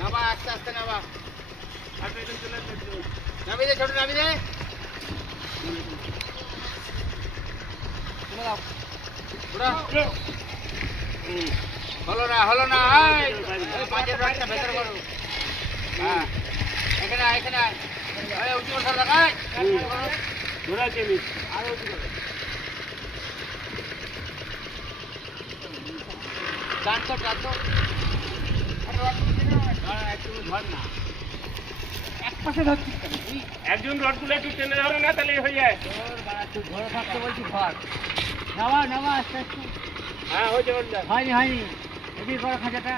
নামা আস্তে আস্তে নামা নামি দে ছোট নামি দে হলো না পাঁচের ব্যাগটা ভেতরে করো হ্যাঁ এখানে এখানে উঁচু করে দেখায় ঘোরা চেমি আর উঁচু করে ডান কর একটু ধর না এক পাশে ধরছিস কেন তুই একজন রডগুলো একটু টেনে ধরে না তাহলে হয়ে যায় তুই ঘরে থাকতে বলছি ঘর নামা আস্তে আস্তে হ্যাঁ হয়েছে হয়নি এদিকে করো খাঁচাটা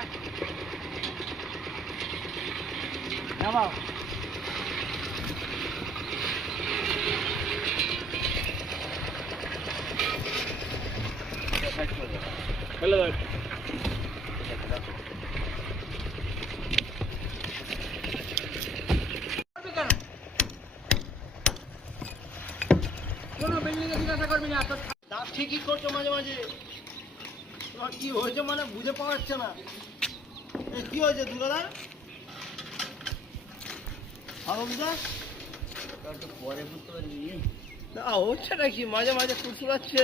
নামাও ফেলে দাও ঠিকই করছো মাঝে মাঝে তোমার কি হয়েছে মানে বুঝে পাওয়া যাচ্ছে না কি হয়েছে দুলাদার পরে বুঝতে পারি না হচ্ছে নাকি মাঝে মাঝে কুরকুরাচ্ছে